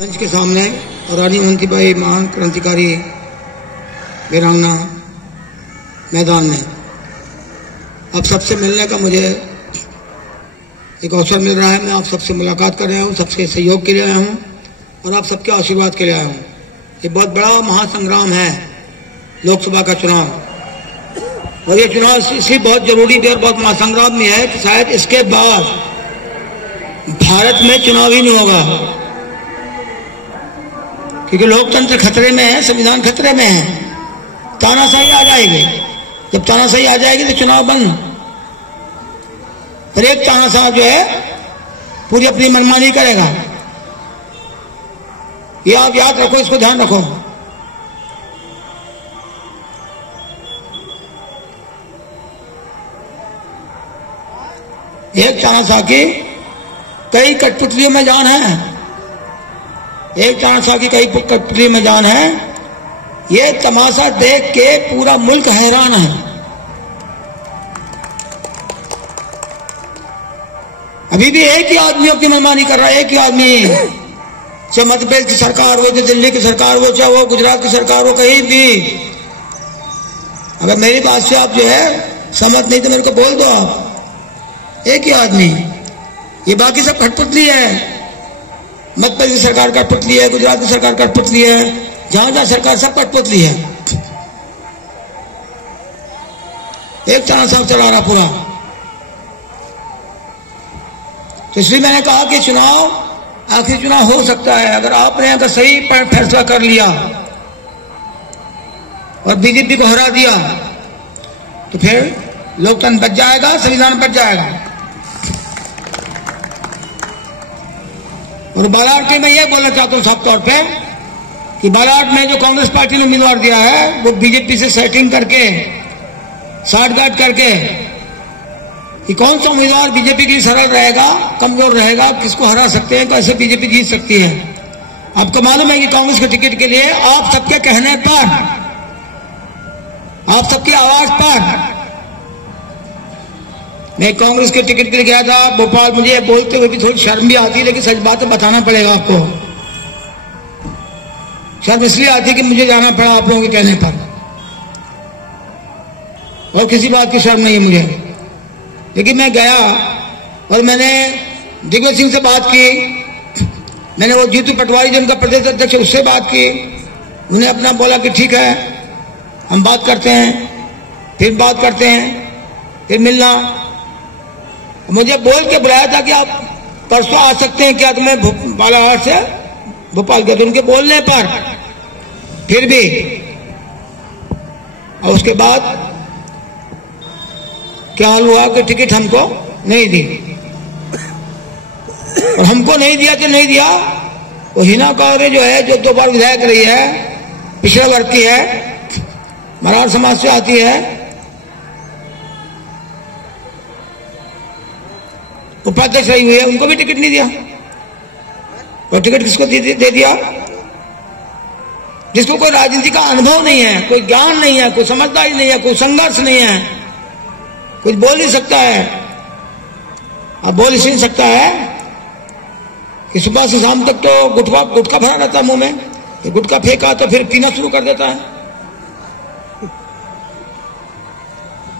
मंच के सामने और रानी अवंतीबाई महान क्रांतिकारी वीरांगना मैदान में आप सबसे मिलने का मुझे एक अवसर मिल रहा है। मैं आप सबसे मुलाकात कर रहा हूँ, सबसे सहयोग के लिए आया हूँ और आप सबके आशीर्वाद के लिए आया हूँ। ये बहुत बड़ा महासंग्राम है लोकसभा का चुनाव, और ये चुनाव इसलिए बहुत जरूरी भी और बहुत महासंग्राम में है कि शायद इसके बाद भारत में चुनाव ही नहीं होगा, क्योंकि लोकतंत्र खतरे में है, संविधान खतरे में है। तानाशाही आ जाएगी, जब तानाशाही आ जाएगी तो चुनाव बंद। फिर एक तानाशाह जो है पूरी अपनी मनमानी करेगा। ये आप याद रखो, इसको ध्यान रखो। एक तानाशाह की कई कठपुतलियों में जान है, एक तानाशाह की कई कठपुतलियों में जान है। ये तमाशा देख के पूरा मुल्क हैरान है। अभी भी एक ही आदमी अपनी मनमानी कर रहा है, एक ही आदमी, चाहे मध्य प्रदेश की सरकार हो, चाहे दिल्ली की सरकार हो, चाहे वो गुजरात की सरकार हो, कहीं भी। अगर मेरी बात से आप जो है सहमत नहीं तो मेरे को बोल दो आप। एक ही आदमी, ये बाकी सब कठपुतली है। मध्य प्रदेश की सरकार कठपुतली है, गुजरात की सरकार कठपुतली है, जहां जहां सरकार सब कठपुतली है। एक तानाशाह चला रहा पूरा। तो इसलिए मैंने कहा कि चुनाव आखिरी चुनाव हो सकता है अगर आपने अगर सही फैसला कर लिया और बीजेपी को हरा दिया तो फिर लोकतंत्र बच जाएगा, संविधान बच जाएगा। और बालाघाट के मैं ये बोलना चाहता हूं साफ तौर पे कि बालाघाट में जो कांग्रेस पार्टी ने उम्मीदवार दिया है वो बीजेपी से सेटिंग करके, साठगांठ करके, कि कौन सा उम्मीदवार बीजेपी के लिए सरल रहेगा, कमजोर रहेगा, किसको हरा सकते हैं, कैसे बीजेपी जीत सकती है। आपको मालूम है कि कांग्रेस के टिकट के लिए आप सबके कहने पर, आप सबकी आवाज पर मैं कांग्रेस के टिकट के लिए गया था भोपाल। मुझे बोलते हुए भी थोड़ी शर्म भी आती है, लेकिन सच बात बताना पड़ेगा आपको। शर्म इसलिए आती कि मुझे जाना पड़ा आप लोगों के कहने पर, और किसी बात की शर्म नहीं है मुझे। लेकिन मैं गया और मैंने दिग्विजय सिंह से बात की, मैंने वो जीतू पटवारी जो उनका प्रदेश अध्यक्ष है उससे बात की। उन्हें अपना बोला कि ठीक है हम बात करते हैं, फिर बात करते हैं, फिर मिलना। मुझे बोल के बुलाया था कि आप परसों आ सकते हैं क्या, तो मैं बालाघाट से भोपाल गया। तो उनके बोलने पर फिर भी, और उसके बाद क्या हाल हुआ कि टिकट हमको नहीं दी, और हमको नहीं दिया तो नहीं दिया। वो हिना कांवरे जो है, जो 2 बार विधायक रही है, पिछड़ा वर्ग की है, मराठा समाज से आती है, उपाध्यक्ष रही हुई है, उनको भी टिकट नहीं दिया। और टिकट किसको दे दिया? जिसको कोई राजनीति का अनुभव नहीं है, कोई ज्ञान नहीं है, कोई समझदारी नहीं है, कोई संघर्ष नहीं है, कुछ बोल नहीं सकता है। अब बोल इसलिए सकता है कि सुबह से शाम तक तो गुटखा भरा रहता है मुंह में, तो गुटखा फेंका तो फिर पीना शुरू कर देता है।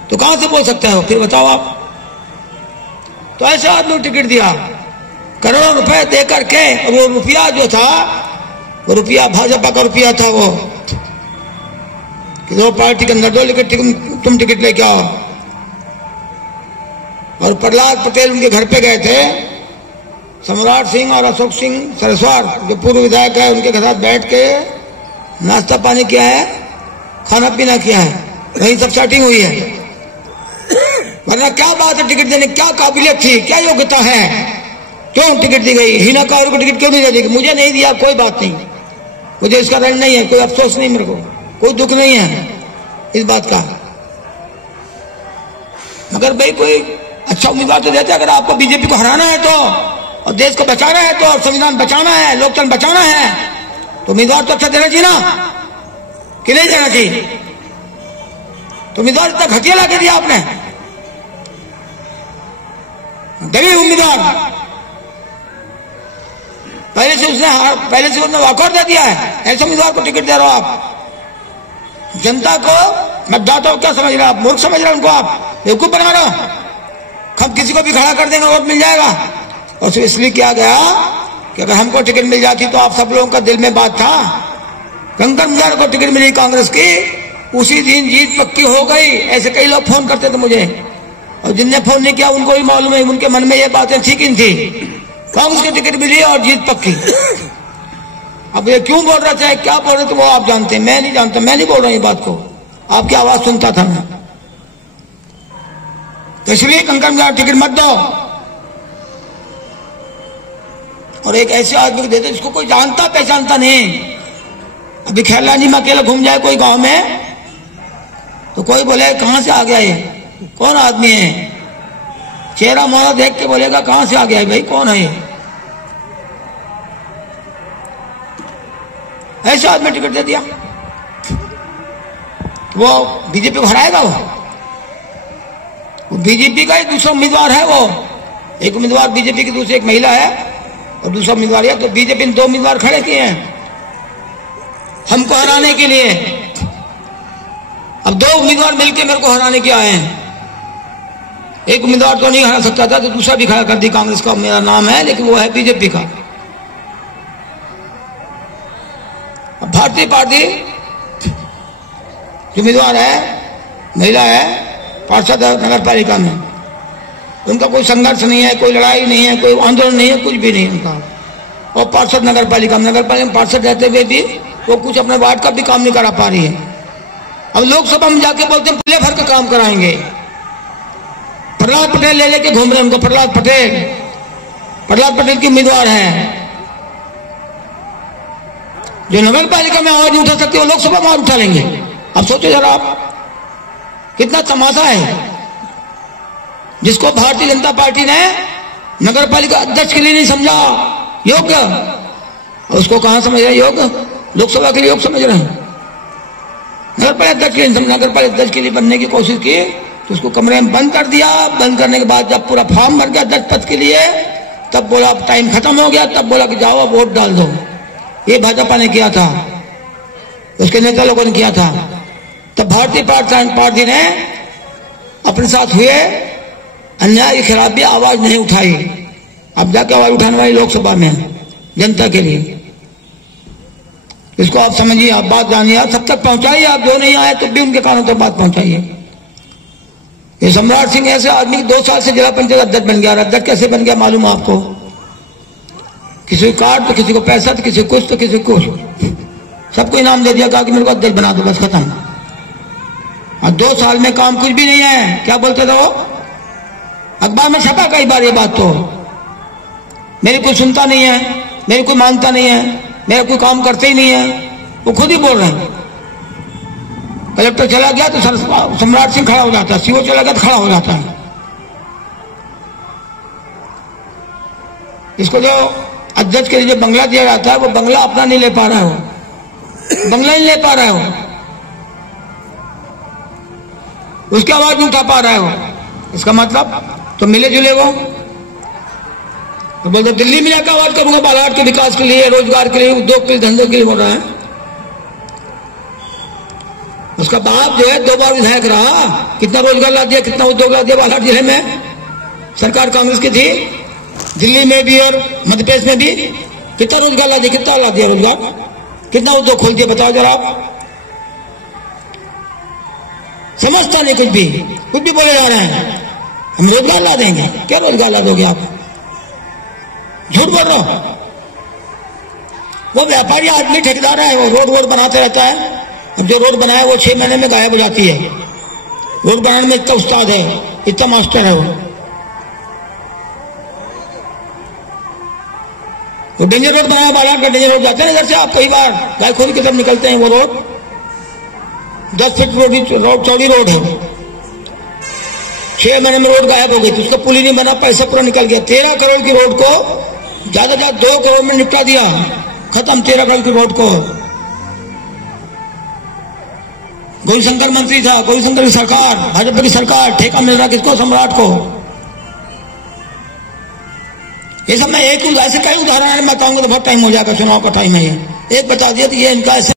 तो कहां से बोल सकता है फिर बताओ आप? तो ऐसे आदमी को टिकट दिया करोड़ों रुपए दे करके, और वो रुपया जो था वो रुपया भाजपा का रुपया था। वो कि दो पार्टी के अंदर दो, लेकिन तुम टिकट लेके आओ। और प्रहलाद पटेल उनके घर पे गए थे, सम्राट सिंह और अशोक सिंह सरस्वार जो पूर्व विधायक है, उनके साथ बैठ के नाश्ता पानी किया है, खाना पीना किया है, वही सब सेटिंग हुई है। वरना क्या बात है टिकट देने, क्या काबिलियत थी, क्या योग्यता है, क्यों टिकट दी गई? हिना कांवरे को टिकट क्यों नहीं दी? मुझे नहीं दिया, कोई बात नहीं, मुझे इसका रण नहीं है, कोई अफसोस नहीं, मेरे को कोई दुख नहीं है इस बात का। मगर भाई कोई अच्छा उम्मीदवार तो देते। अगर आपको बीजेपी को हराना है तो, और देश को बचाना है तो, और संविधान बचाना है, लोकतंत्र बचाना है, तो उम्मीदवार तो अच्छा देना चाहिए ना, कि नहीं देना चाहिए? तो उम्मीदवार इतना घटिया ला के दिया आपने, दलील उम्मीदवार। पहले से उसने वॉकआउट दे दिया है। ऐसे उम्मीदवार को टिकट दे रहे हो आप। जनता को, मतदाताओं क्या समझ रहे हो आप? मूर्ख समझ रहे हो उनको आप? बेवकूफ बना रहे हो। हम किसी को भी खड़ा कर देंगे, वोट मिल जाएगा। और सिर्फ इसलिए किया गया कि अगर हमको टिकट मिल जाती तो आप सब लोगों का दिल में बात था। कंकर मुजाहिर को टिकट मिली कांग्रेस की, उसी दिन जीत पक्की हो गई। ऐसे कई लोग फोन करते थे मुझे, और जिनने फोन नहीं किया उनको ही मालूम है, उनके मन में ये बातें ठीक ही थी। कांग्रेस की टिकट मिली और जीत पक्की। अब ये क्यों बोल रहे थे, क्या बोल रहे थे, वो आप जानते हैं, मैं नहीं जानता। मैं नहीं बोल रहा हूं ये बात को, आपकी आवाज सुनता था मैं। तो इसलिए कंकर मुजाहिर टिकट मत दो, और एक ऐसे आदमी को दे दो जिसको कोई जानता पहचानता नहीं। अभी खैरलाल जी में अकेला घूम जाए कोई गांव में, तो कोई बोले कहां से आ गया ये, कौन आदमी है? चेहरा मोहरा देख के बोलेगा कहां से आ गया है भाई, कौन है ये? ऐसे आदमी टिकट दे दिया, वो बीजेपी को हराएगा। वो बीजेपी का ही दूसरा उम्मीदवार है। वो एक उम्मीदवार बीजेपी की, दूसरी एक महिला है, और दूसरा उम्मीदवार है। तो बीजेपी ने 2 उम्मीदवार खड़े किए हैं हमको हराने के लिए। अब 2 उम्मीदवार मिलकर मेरे को हराने के आए हैं। एक उम्मीदवार तो नहीं हरा सकता था, तो दूसरा भी खड़ा कर दी कांग्रेस का, मेरा नाम है, लेकिन वो है बीजेपी का। अब भारतीय पार्टी उम्मीदवार है, महिला है, पार्षद नगर पालिका में, उनका कोई संघर्ष नहीं है, कोई लड़ाई नहीं है, कोई आंदोलन नहीं है, कुछ भी नहीं उनका। और पार्षद नगर पालिका में पार्षद रहते हुए भी वो कुछ अपने वार्ड का भी काम नहीं करा पा रही है। अब लोकसभा में जाके बोलते हैं पूरे भर का काम कराएंगे। प्रहलाद पटेल ले लेके घूम रहे हैं उनको। प्रहलाद पटेल की उम्मीदवार है, जो नगर पालिका में आवाज नहीं उठा सकते वो लोकसभा में आवाज उठा लेंगे। अब सोचो जरा आप, कितना तमाशा है। जिसको भारतीय जनता पार्टी ने नगर पालिका अध्यक्ष के लिए नहीं समझा योग्य, उसको कहां समझ रहे योग्य? लोकसभा के लिए योग्य समझ रहे हैं। नगर पालिका अध्यक्ष के लिए समझा, नगर पालिका अध्यक्ष के लिए बनने की कोशिश की तो उसको कमरे में बंद कर दिया। बंद करने के बाद जब पूरा फॉर्म भर गया अध्यक्ष पद के लिए, तब बोला टाइम खत्म हो गया, तब बोला कि जाओ वोट डाल दो। ये भाजपा ने किया था, उसके नेता लोगों ने किया था। तब भारतीय पार्टी ने अपने साथ हुए अन्याय के खिलाफ भी आवाज नहीं उठाई। अब जाके आवाज उठाने वाली लोकसभा में जनता के लिए। इसको आप समझिए, आप बात जानिए, आप सब तक पहुंचाइए। आप जो नहीं आए तो भी उनके कानों तक बात पहुंचाइए। ये सम्राट सिंह ऐसे आदमी 2 साल से जिला पंचायत अध्यक्ष बन गया। अध्यक्ष कैसे बन गया मालूम है आपको? किसी को कार्ड तो किसी को पैसा तो किसी को कुछ तो किसी को कुछ, सबको इनाम दे दिया, कहा कि मेरे को अध्यक्ष बना दो, बस खत्म। और 2 साल में काम कुछ भी नहीं है। क्या बोलते थे वो? अखबार में छपा कई बार ये बात। तो मेरी कोई सुनता नहीं है, मेरी कोई मानता नहीं है, मेरा कोई काम करते ही नहीं है, वो खुद ही बोल रहे हैं। कलेक्टर चला गया तो सम्राट सिंह खड़ा हो जाता है, सीओ चला गया तो खड़ा हो जाता है। इसको जो अध्यक्ष के लिए जो बंगला दिया जाता है, वो बंगला अपना नहीं ले पा रहा हो, बंगला नहीं ले पा रहा हो, उसकी आवाज नहीं उठा पा रहा हो। इसका मतलब तो मिले जुले वो तो बोलते दिल्ली में जाकर आवाज करूंगा बालाघाट के विकास के लिए, रोजगार के लिए, उद्योग के लिए, धंधों के लिए बोल रहा है। उसका बाप जो है 2 बार विधायक रहा, कितना रोजगार ला दिया, कितना उद्योग ला दिया बालाघाट जिले में। सरकार कांग्रेस की थी, दिल्ली में भी और मध्य प्रदेश में भी कितना रोजगार ला दिया, कितना ला दिया रोजगार, कितना उद्योग खोल दिया, बताओ जरा आप। समझता नहीं, कुछ भी बोले जा रहे हैं हम रोजगार ला देंगे। क्या रोजगार ला दोगे आप? झूठ बोल रहा हो। वो व्यापारी आदमी ठेकेदार है, वो रोड बनाते रहता है। अब जो रोड बनाया वो 6 महीने में गायब हो जाती है। रोड बनाने में इतना उस्ताद है, इतना मास्टर है वो डेंजर रोड बनाया, बालाघाट का डेंजर रोड जाते हैं इधर से आप कई बार गायखोरी की तरफ निकलते हैं। वो रोड 10 फीट रोड चौड़ी रोड है। 6 महीने में रोड गायब हो गई तो उसका पुल ही नहीं बना, पैसा पूरा निकल गया। 13 करोड़ की रोड को ज्यादा 2 करोड़ में निपटा दिया, खत्म 13 करोड़ की रोड को। गौरीशंकर मंत्री था, गौरीशंकर की सरकार, भाजपा की सरकार, ठेका मिल रहा किसको? सम्राट को। ये सब मैं एक ऐसे कई उदाहरण बताऊंगा तो बहुत टाइम हो जाएगा, चुनाव का टाइम है ये। एक बता दिया तो ये इनका ऐसे